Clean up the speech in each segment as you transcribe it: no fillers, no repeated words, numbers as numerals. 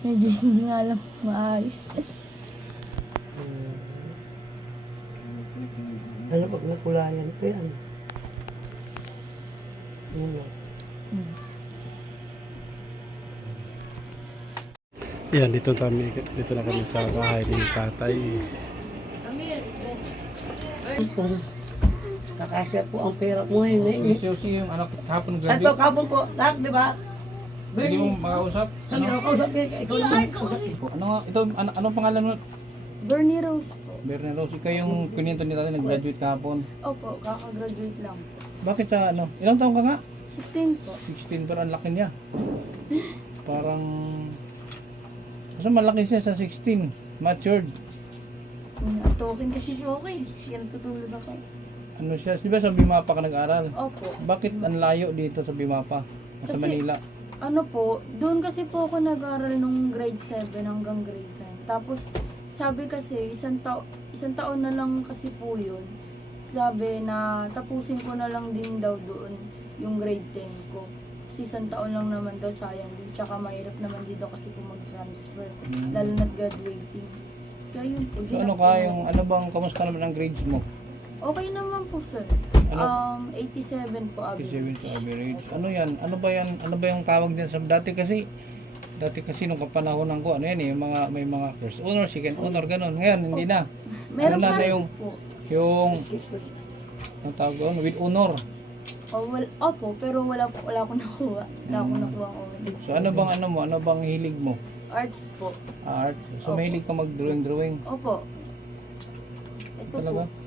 Medyo hindi nga lang maayos. Ano pag nakulayan ko yan? Yun lang. Yan, dito na kami sa bahay ni tatay. Kung kakasya po ang pera mo ngayon. Si yung anak hapon Santo grabe. kapon po, lahat di ba? Hindi mo makausap. Kami ako kausap eh, ikaw naman kausap eh. Ano nga, ito, anong pangalan mo? Bernie Rose po. Bernie Rose, ikaw yung kininto ni tatay, nag-graduate kahapon. Opo, kakagraduate lang po. Bakit sa ano? Ilang taong ka nga? 16 po. 16, pero ang laki niya. Parang... Kasi malaki siya sa 16. Matured. Token kasi po ako eh. Yan tutulog ako. Ano siya? Di ba sa Bimapa ka nag-aral? Opo. Bakit ang layo dito sa Bimapa? Sa Kasi- Manila? Ano po, doon kasi po ako nag-aral nung grade 7 hanggang grade 9. Tapos, sabi kasi, isang taon na lang kasi po yun. Sabi na, tapusin ko na lang din daw doon yung grade 10 ko. Kasi isang taon lang naman daw, sayang din. Tsaka mahirap naman dito kasi po mag-transfer. Lalo na graduating. Kaya yun po. So ano ka, yung ano bang, kamusta naman ang grades mo? Okay naman po, sir. Ano? 87 po, abi. 57 sa average. Ano yan? Ano ba yan? Ano ba yung tawag din sa dati kasi nung kapanahonan ko, ano yan eh, may mga first honor, second honor, ganun. Ngayon, hindi na. Meron Ano na pa rin yung- po. Yung, ang tawag doon, with honor. Opo, pero wala ko nakuha. Wala ko nakuha ko. So ano bang hilig mo? Arts po. Art. So mahilig ka mag-drawing. Opo. Ito Talaga? po.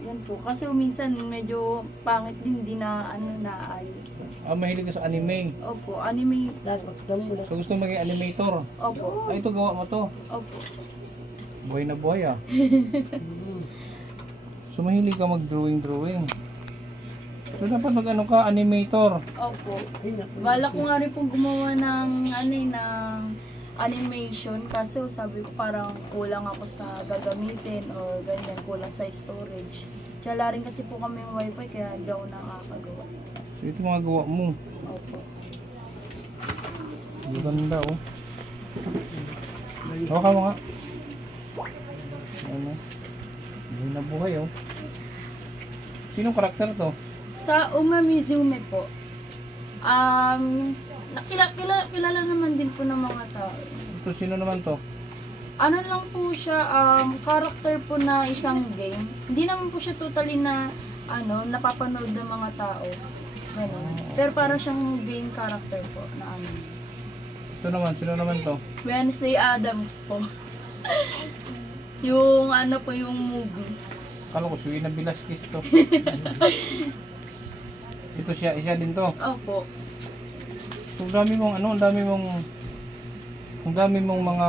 Yan po. Kasi minsan medyo pangit din, di na naayos. Mahilig ka sa anime. Opo, anime. Lahat magdami mo. So gusto maging animator. Opo. Ito gawa mo to. Opo. Buhay na buhay ah. So mahilig ka mag-drawing. So dapat mag-ano ka, animator. Opo. Bala ko nga rin pong gumawa ng ng animation kasi sabi ko parang kulang ako sa gagamitin o ganyan, kulang sa storage. Tsala rin kasi po kami ng wifi kaya hindi ako nakakagawa. So ito mga gawa mo. Opo. Ang ganda oh. Hawa ka mo nga. Ano? Buhay na buhay oh. Sinong karakter to? Sa Uma Museum po, kilala naman din po ng mga tao. Ito sino naman to? Ano lang po siya, character po na isang game. Hindi naman po siya totally na, napapanood ng mga tao. Ganun. Pero para siyang game character po na ano. Ito naman, sino naman to? Wednesday Addams po. Yung yung movie. Kala ko, Suina Velasquez to. Ito siya, isa din to. Opo. So, ang dami mong mga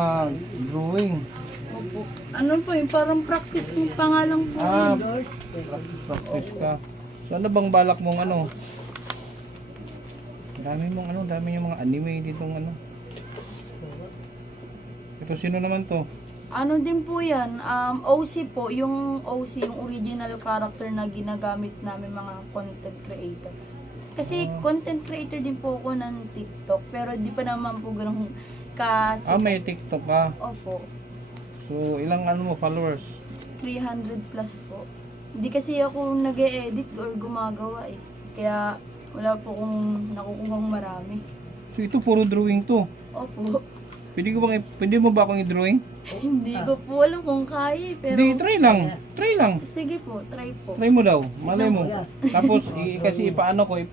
drawing. Opo. Ano po yun, parang practice yung pangalang po. Practice ka. So, ano bang balak mong ano? Dami yung mga anime dito Ito sino naman to? Ano din po yan, OC po, yung OC, yung original character na ginagamit namin mga content creator. Kasi content creator din po ako ng TikTok, pero di pa naman po ganun kasi. May TikTok ka. Opo, So, ilang mo followers? 300 plus po. Hindi kasi ako nag-e-edit or gumagawa eh. Kaya wala po kong nakukuhang marami. So, ito puro drawing to. Opo, Pwede mo ba akong i-drawing? hindi ko po alam kung kaya eh, pero Hindi, try lang. Try lang. sige po, try po. Try mo daw. Malay mo. Tapos, kasi ipaano ko, Yan.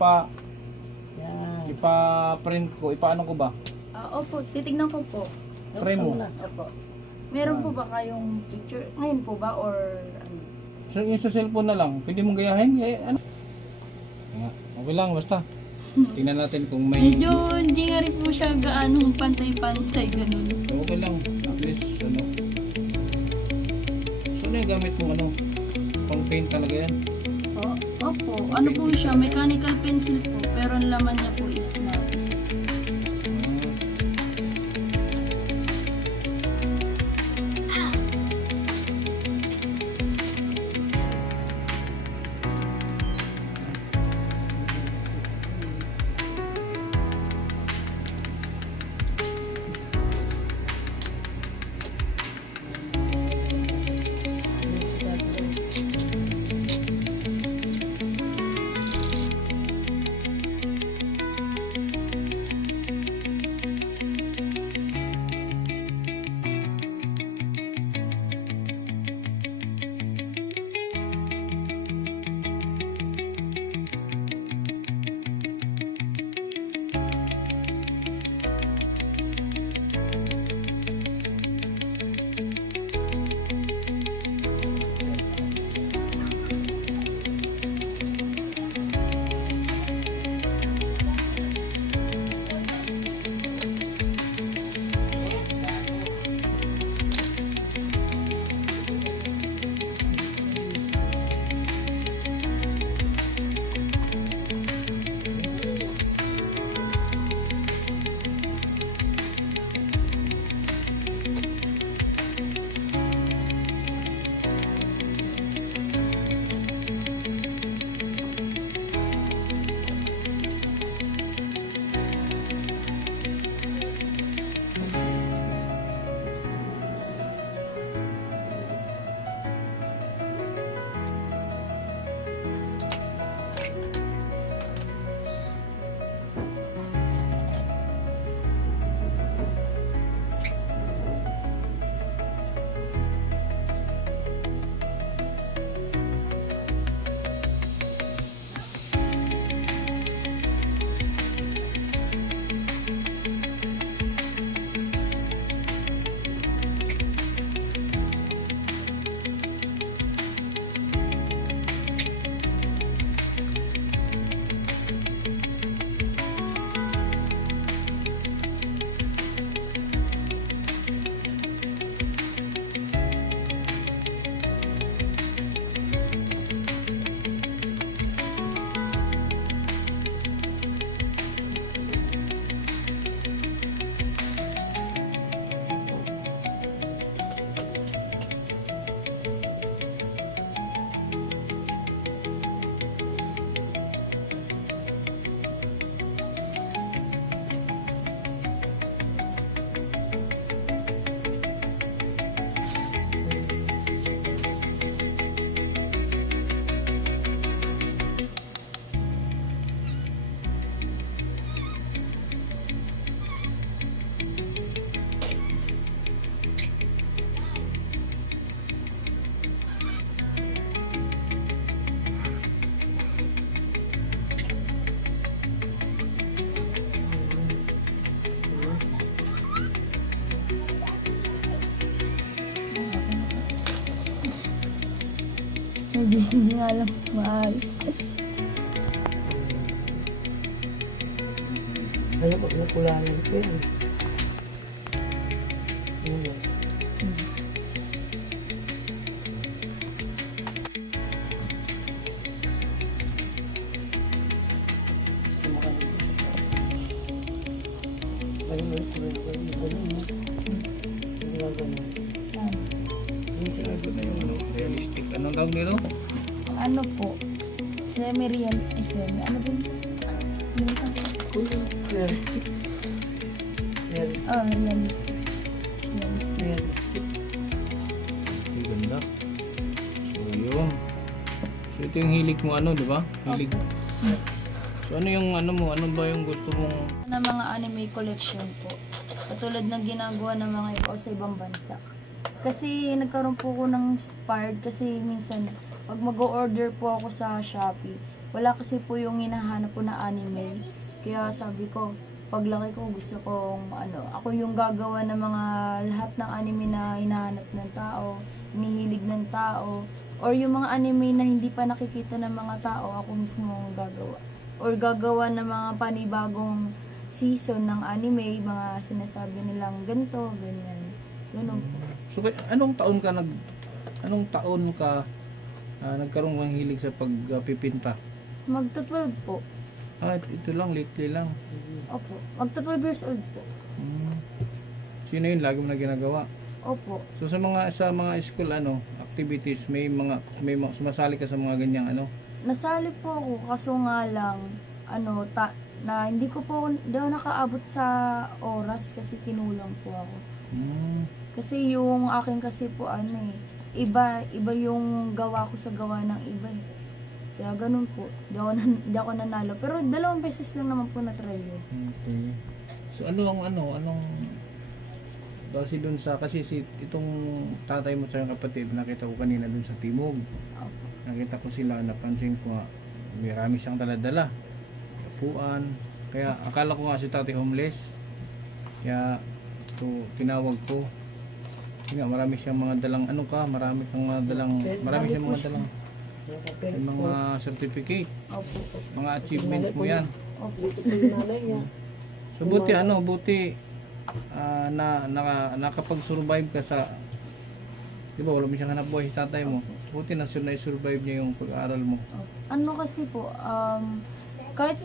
ipa-print ko, ipaano ko ba? Opo, titignan ko po. Try mo. Opo. Meron po ba kayong picture? Ngayon po ba or ano? So, yung sa cellphone na lang, pwede mong gayahin? Ano? Okay lang, basta. Tingnan natin kung may... Medyo hindi nga rin po siya gaanong pantay-pantay ganun. Okay lang. At least, ano. So, ano yung gamit mo, pang paint talaga yan? Opo, ano po siya? Mechanical pencil po. Pero ang laman niya po is snaps. Medyo hindi nga alam maayos. Ano pag nakulanan ko yan? Ano? Ito na yung ano, realistic. Anong tawag nito? Ano po? Semi-real. Ay, semi. Ano ba yun? Ano ba? Realistic. Oh, realistic. Realistic. Realistic. Okay, ganda. So, yun. So, ito yung hilig mo ano, di ba? Hilig. So, ano yung ano mo? Ano ba yung gusto mong... Na mga anime collection po. Katulad ng ginagawa ng mga iba sa ibang bansa. Kasi nagkaroon po ako ng inspired kasi minsan pag mag-order po ako sa Shopee, wala kasi po yung hinahanap po na anime. Kaya sabi ko, paglaki ko gusto kong ako yung gagawa ng mga lahat ng anime na hinahanap ng tao, hinihilig ng tao, or yung mga anime na hindi pa nakikita ng mga tao, ako mismo ang gagawa. Or gagawa ng mga panibagong season ng anime, mga sinasabi nilang ganito, ganyan. Ganun po. So, anong taon ka nagkaroon ng hilig sa pagpipinta? Magto-12 po. Ito lang, lately lang. Opo. Magto-12 years old po. Sino yun? Lagi mo na ginagawa. Opo. So, sa mga school, activities, may mga sumasali ka sa mga ganyang Nasali po ako kaso nga lang na hindi ko po daw nakaabot sa oras kasi kinulang po ako. Kasi yung akin kasi po iba yung gawa ko sa gawa ng iba eh. Kaya ganun po. Di ako nanalo. Pero 2 beses lang naman po na-try yun. Okay. So anong kasi dun sa itong tatay mo sa kapatid nakita ko kanina dun sa Timog. Opo. Nakita ko sila, napansin ko marami siyang dala-dala. Kapuan. Kaya akala ko nga si tatay homeless. Kaya tinawag ko. Nga, marami siyang mga dalang marami siyang mga dalang mga certificate, Opo. mga achievements mo yan. Opo. So buti nakapag-survive ka sa, di ba wala mo siyang hanap buhay si tatay mo. Buti na-survive niya yung pag-aaral mo. Kasi po, kahit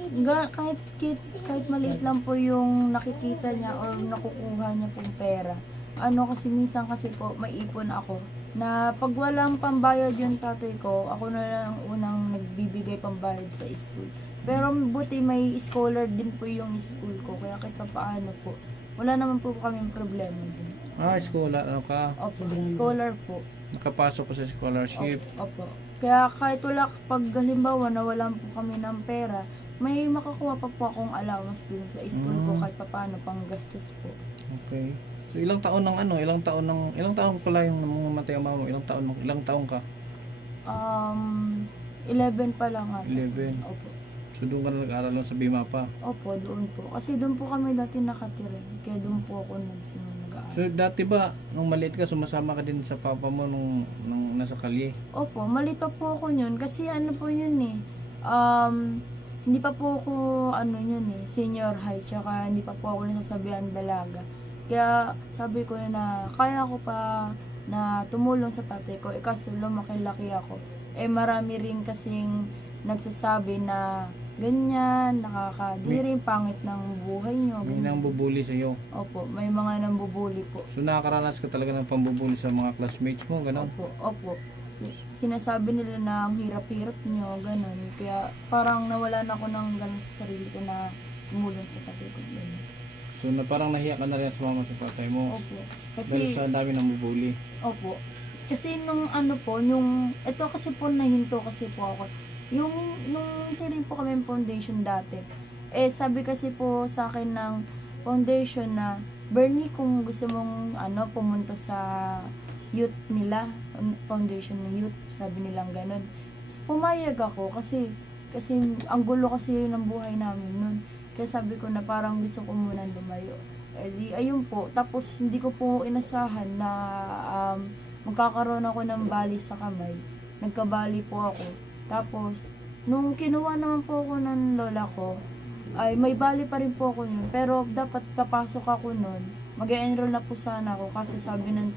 maliit lang po yung nakikita niya or nakukuha niya pong pera. Kasi minsan kasi po maipon ako na pag walang pambayad yung tatay ko, ako na lang unang nagbibigay pambayad sa school. Pero buti may scholar din po yung school ko, kaya kahit paano po, wala naman po kaming problema din. Scholar, ka? Opo, scholar po. Nakapasok ko sa scholarship. Opo. Kaya kahit pag halimbawa na wala po kami ng pera, may makakuha pa po akong allowance din sa school ko kahit paano pang gastos po. Okay. So ilang taon pala yung mamatay ang mama mo? Ilang taon ka? 11 pa lang nga. 11. Opo. So doon ka na nag-aaral lang sa Bima pa? Opo, doon po. Kasi doon po kami dati nakatira. Kaya doon po ako nag-aaral. So dati ba, nung maliit ka, sumasama ka din sa papa mo nung nasa kalye? Opo, malito po ako yun. Kasi po yun eh. Hindi pa po ako senior high. Tsaka hindi pa po ako nasasabihan dalaga. Kaya sabi ko na kaya ko pa na tumulong sa tatay ko. Kaso lumaki-laki ako. Marami rin kasing nagsasabi na ganyan, nakakadiri, pangit ng buhay nyo. May nang bubuli sa iyo. Opo, may mga nambubuli po. So nakakaranas ka talaga ng pambubuli sa mga classmates mo, gano'n? Opo. Sinasabi nila na ang hirap-hirap nyo, gano'n. Kaya parang nawalan ako ng gano'n sa sarili ko na tumulong sa tatay ko. Ganun. So parang nahiya ka na rin sa mama sa tatay mo? Opo. Dahil Kasi, sa dami ng bubuli? opo. Kasi nung ito kasi po nahinto kasi po ako. Nung hiring po kami foundation dati, sabi kasi po sa akin ng foundation na, Bernie, kung gusto mong pumunta sa youth nila, foundation ng youth, sabi nilang ganun. Pumayag ako kasi ang gulo kasi ng buhay namin nun. Kaya sabi ko na parang gusto ko muna lumayo. Ayun po. Tapos hindi ko po inasahan na magkakaroon ako ng bali sa kamay nagkabali po ako. Tapos, nung kinuha naman po ako ng lola ko, ay may bali pa rin po ako nun. Pero dapat papasok ako nun. Mag-enroll na po sana ako kasi sabi ng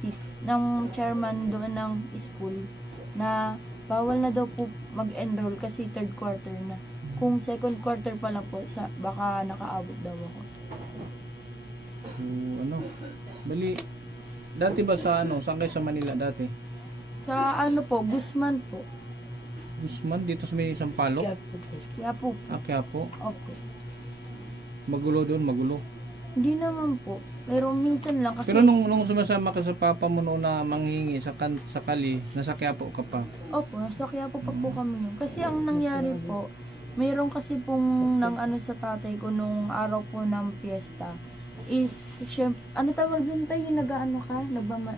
chairman doon ng school na bawal na daw po mag-enroll kasi third quarter na. Kung second quarter pa lang po, baka nakaabot daw ako. So, ano? Bali, dati ba sa ano? Saan kayo sa Manila dati? Sa ano po, Guzman po. Guzman, dito sa may Sampalo? Kaya po po. Kaya po, Quiapo? opo. Magulo doon, magulo. Hindi naman po. Pero minsan lang kasi... Pero nung sumasama ka sa papa mo noon na manghingi sa Kali, nasa Quiapo ka pa. Opo, nasa Quiapo pa po kami nun. Kasi ang nangyari po, mayroon kasi pong nang ano sa tatay ko nung araw po ng piyesta is, syempre, ano tawag dun tayo, yung nag-ano ka?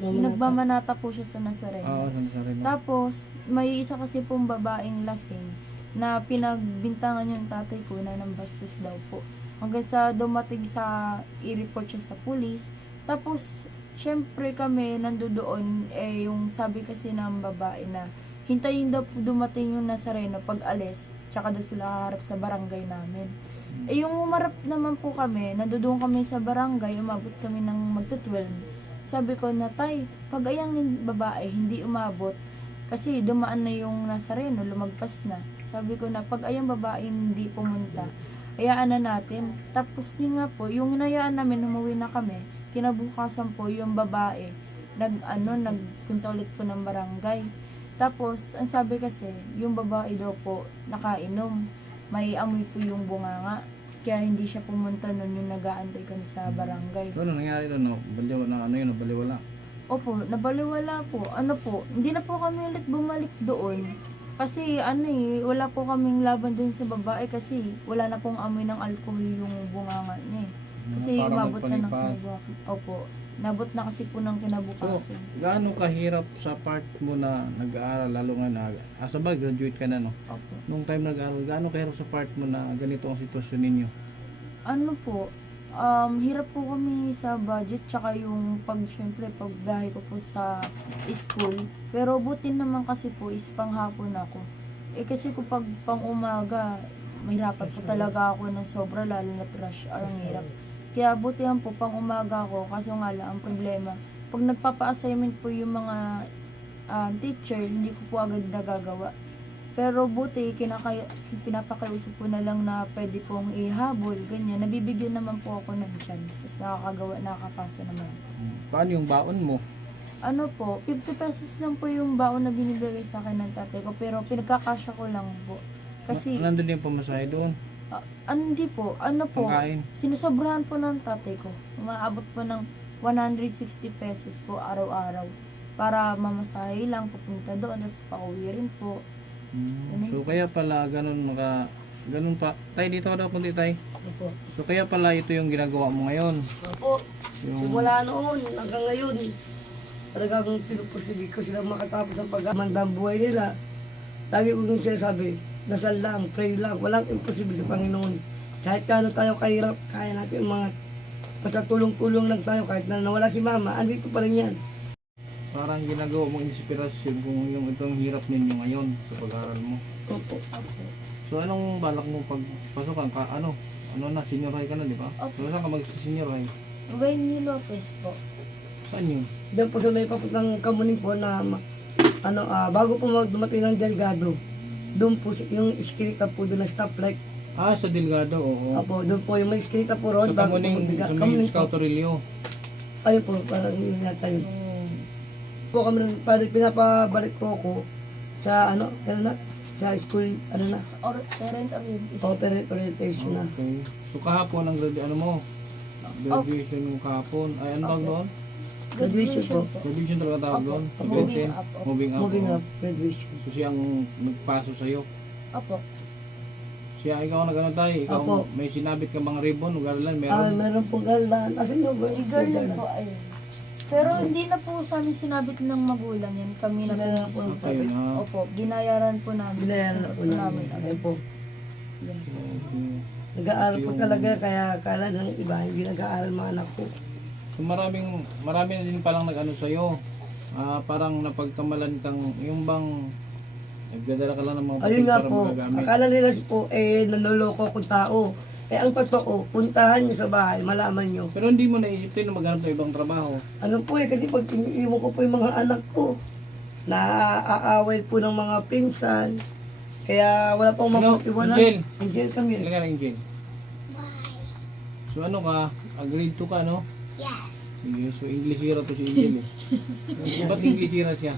Nagbamanata po siya sa Nazareno. Oo, sa rin. Tapos, may isa kasi pong babaeng lasing na pinagbintangan yung tatay ko na ng bastos daw po. Hanggang sa dumating sa i-report siya sa pulis. Tapos, syempre kami nandoon, yung sabi kasi ng babae na hintayin daw po dumating yung Nazareno pag alis. Tsaka daw sila haharap sa barangay namin. Yung umarap naman po kami, nandoon kami sa barangay, umabot kami ng magta-12. Sabi ko na, tay, pag ayang babae, hindi umabot. Kasi dumaan na yung Nazareno, lumagpas na. Sabi ko na, pag ayang babae hindi pumunta, hayaan na natin. Tapos yun nga po, yung hinayaan namin, umuwi na kami. Kinabukasan po, yung babae, nagpunta ulit po ng barangay. Tapos, ang sabi kasi, yung babae daw po, nakainom. May amoy po yung bunganga. Kaya hindi siya pumunta nun yung nag-aantay kami sa barangay. So, ano nangyari doon? No? Baliwala. Opo, nabaliwala po. Ano po, hindi na po kami ulit bumalik doon. Kasi wala po kaming laban doon sa babae kasi wala na pong amoy ng alcohol yung bunganga niya eh. Kasi Parang umabot na ng magpalipas. kinabukasan. Opo, nabot na kasi po ng So, kinabukasan. gaano kahirap sa part mo na nag-aaral, lalo nga na, ba, graduate ka na, no? Opo. Nung time nag-aaral, gaano kahirap sa part mo na ganito ang sitwasyon ninyo? Ano po, hirap po kami sa budget tsaka yung syempre pagbiyahe ko po sa school. Pero buti naman kasi po is panghapon ako. Kasi kapag pang umaga, mahirapan po talaga ako ng sobra lalo na rush hour ang hirap. Kaya butihan po pang umaga ako kaso nga lang ang problema. Pag nagpapa-assignment po yung mga teacher, hindi ko po agad nagagawa. Pero buti, pinapakausap po na lang na pwede pong ihabol, ganyan. Nabibigyan naman po ako ng chance. Tapos nakakapasa naman. Paano yung baon mo? Ano po, 50 pesos lang po yung baon na binibigay sa akin ng tatay ko. Pero pinagkakasya ko lang po. Kasi, Nandun yung pamasahe doon. hindi po, ano po, Pangkain. sinusobrahan po ng tatay ko. Umaabot po ng 160 pesos po araw-araw. Para mamasahe lang, pupunta doon, tapos pauwi rin po. So kaya pala ganun pa. Tay, dito ka daw punti, tay. Opo. So kaya pala ito yung ginagawa mo ngayon. Opo. Yung Wala noon, hanggang ngayon. Talagang pinupursige ko sila makatapos ng pagmandang buhay nila. Lagi ko nung sinasabi, dasal lang, pray lang, walang imposible sa Panginoon. Kahit kano tayo kahirap, kaya natin mga basta tulong-tulong lang tayo kahit na nawala si mama, andito pa rin yan. parang ginagawa mong inspirasyon kung yung itong hirap ninyo ngayon sa pag-aaral mo. Opo. So anong balak mo pagpasukan ka? Ano na, senior high ka na, di ba? Opo. So saan ka mag-senior high? Wayne Lopez po. Saan yun? Diyan po sa may papuntang Kamuning po na bago po dumating ng Delgado, doon po yung iskrita po doon na stoplight. Sa Delgado, oo. Opo, doon po yung may iskrita po roon. Sa Kamuning, sa may Scout po. Aurelio. Ayun po, parang yun yata yun. Po kami pinapabalik po ako sa sa school, Parent orientation. orientation na. Okay. So kahapon ang graduation yung kahapon. Ay, ano tawag doon? Graduation po. Graduation talaga tawag doon? Sa Opo. grade Moving 10? up, opo. Moving up. Moving oo. up, graduation. So siyang nagpaso sa'yo. Opo. Ikaw na gano'n tayo. Ikaw, Opo. may sinabit ka bang ribbon o garalan? Meron? Meron pong galan. Asan yung Girl lang po, ayun. Pero hindi na po sa amin sinabit ng magulang yan. Kami na Sila na po. po. Kayo na. Opo, binayaran po namin. Binayaran na po namin. Ayun po. Okay. Nag-aaral po Yung- talaga, kaya akala ng iba, hindi nag-aaral mga anak ko. So marami na din palang nag-ano sa'yo. Parang napagkamalan kang, yung bang Nagdadala ka lang ng mga Ayun papel nga para po, magagamit. akala nila po, nanloloko akong tao. Ang totoo, puntahan niyo sa bahay, malaman niyo. Pero hindi mo naisip din na maghanap ng ibang trabaho. Ano po kasi pag iniwan ko po yung mga anak ko, naaaway po ng mga pinsan, kaya wala pong Ano? mapag-iwanan. Angel? Angel kami. Halika na, Angel. So ano ka? Grade 2 ka, no? Yes. Sige, so English hero to si Angel eh. Ba't English hero siya?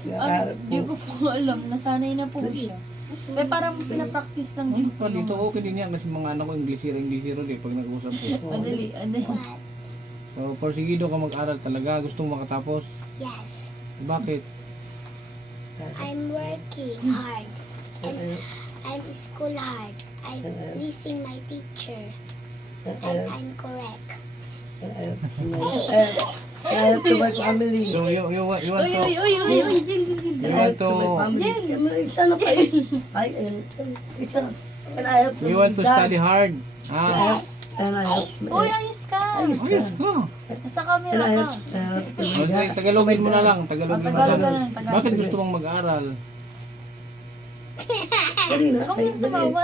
Kaya Hindi ko po alam, nasanay na po siya. Pero parang pinapractice lang din po. Pa dito, okay din yan kasi mga anak ko English hero din pag nag-usap ko. Madali. So, porsigido ka mag-aral talaga. Gusto mo makatapos? Yes. Bakit? I'm working hard. And I'm school hard. I'm listening my teacher. And I'm correct. I have to my family. So, you want to... Jin. You want to... Ano pa Ay, isa na. And I have to You want to study hard? Ah, And I have Uy, ayos ka! ayos ka. Nasa And camera I ka. have Tagalogin mo na lang. Tagalogin mo na Tagalog lang. na lang, Tagalog. Bakit gusto mong mag-aral? Ikaw yung tumawa.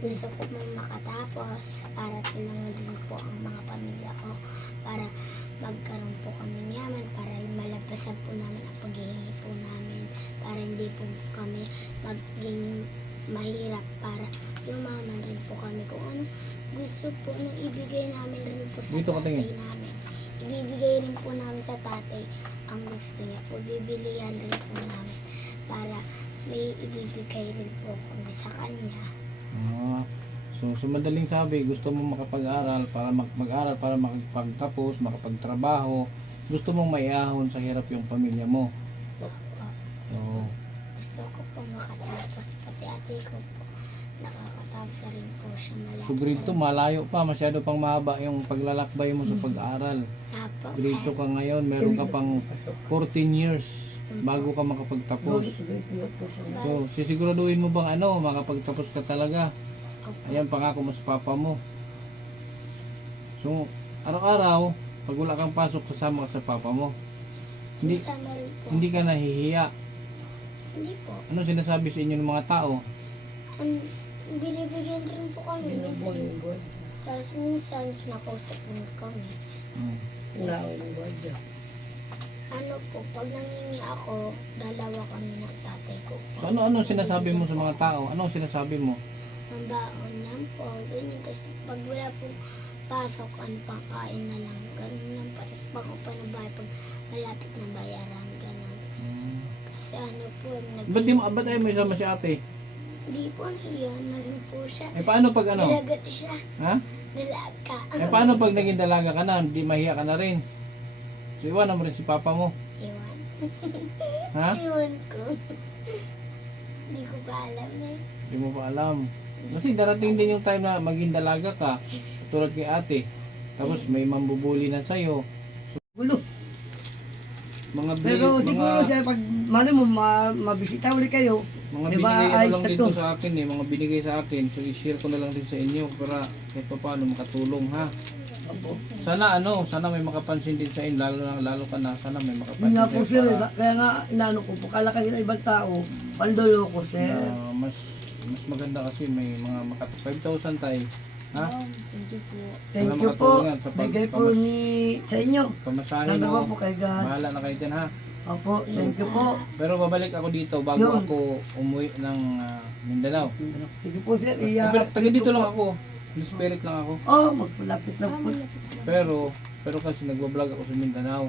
Gusto ko po makatapos para tulungan din po ang mga pamilya ko. Para magkaroon po kami yaman. Para malabasan po namin ang paghihingi po namin. Para hindi po kami maging mahirap. Para yumaman rin po kami kung ano gusto po na ibigay namin rin po sa Dito ka tatay tingin. namin. Ibibigay rin po namin sa tatay ang gusto niya po. Bibilihan rin po namin para may ibibigay rin po kami sa kanya. Ah, so, sa madaling sabi, gusto mong makapag-aral para mag-aral para makapagtapos, makapagtrabaho. Gusto mong maiahon sa hirap yung pamilya mo. So, Gusto ko po makatapos, pati ate ko po. Nakakatapos na rin po siya malapit. so grade 2, malayo pa. Masyado pang mahaba yung paglalakbay mo sa pag-aaral. Apo. Grade 2 ka ngayon, meron ka pang 14 years bago ka makapagtapos. So, sisiguraduhin mo bang makapagtapos ka talaga? Ayan pangako mo sa papa mo. So, araw-araw, pag wala kang pasok, sasama ka sa papa mo. Hindi, Sumasama rin po. hindi ka nahihiya. Hindi po. Ano sinasabi sa inyo ng mga tao? Binibigyan rin po kami minsan. Tapos minsan kinakausap rin kami. Ano po, pag nangingi ako, dalawa kami ng tatay ko po. So, ano sinasabi mo sa mga tao? Ano sinasabi mo? Mambaon lang po, ganyan. Tapos pag wala pong pasok, pangkain na lang. Ganun lang po. Tapos pag upa ng bahay, pag malapit na bayaran, ganun. Kasi ano po, Ba't ayaw mo isama si ate? Hindi po, nahiya na rin po siya. Eh paano pag ano? Dalaga siya. Ha? Dalaga. Eh paano pag naging dalaga ka na, hindi mahiya ka na rin? So iwanan mo rin si papa mo. Iwan. Ha? Iwan ko. Hindi ko pa alam eh. Hindi mo pa alam. Kasi darating din yung time na maging dalaga ka, tulad kay ate. Tapos may mambubuli na sa'yo. Gulo. Mga Pero siguro sir, pag mano mo, mabisita ulit kayo, mga diba, binigay ayos lang ka dito to. sa akin mga binigay sa akin. So i-share ko na lang din sa inyo para kahit pa paano makatulong ha. Sana sana may makapansin din sa inyo, lalo ka na, sana may Yun makapansin nga po sir, sa'yo para, kaya nga inaano ko po, kala kasi ng ibang tao, pandolo ko sir. mas maganda kasi may mga 5,000 tayo. Ha? Thank Wala you po, makatulungan sa bigay po sa inyo. Pamasahin Nagawa mo. po kay God. Bahala na kayo dyan ha. Opo, thank you po. Pero babalik ako dito bago Yun. ako umuwi ng Mindanao. Sige po sir, Pero iyak. taga dito lang ako. Holy Spirit lang ako. Oh, magpalapit na po. Pero kasi nagbablog ako sa Mindanao.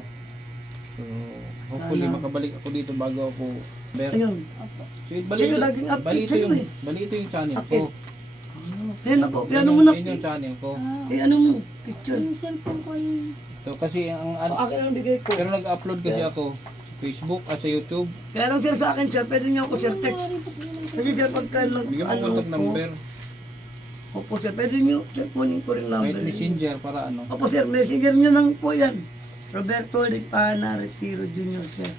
So, hopefully Sana. makabalik ako dito bago ako Ayun. So, Sige, laging update sa'yo eh. balito yung channel Okay. ko. Ayun ako, ano mo na. Yun yung channel ko. Ano mo, picture. Yung cellphone ko yun. So, kasi Akin ang bigay ko. pero nag-upload kasi ako sa Facebook at sa YouTube. Kaya lang sir sa akin sir, pwede niyo ako sir text. Kasi sir pagka Bigyan mo contact ko. number. Opo sir, pwede niyo kunin ko rin Kahit number. messenger para ano. Opo sir, messenger niyo lang po yan. Roberto Lipana Retiro Jr. sir.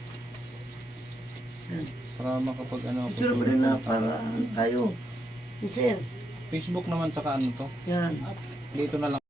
Yan. Para makapag ano. Picture mo rin na para tayo. Sir, Facebook naman saka ano to. yan. Dito na lang.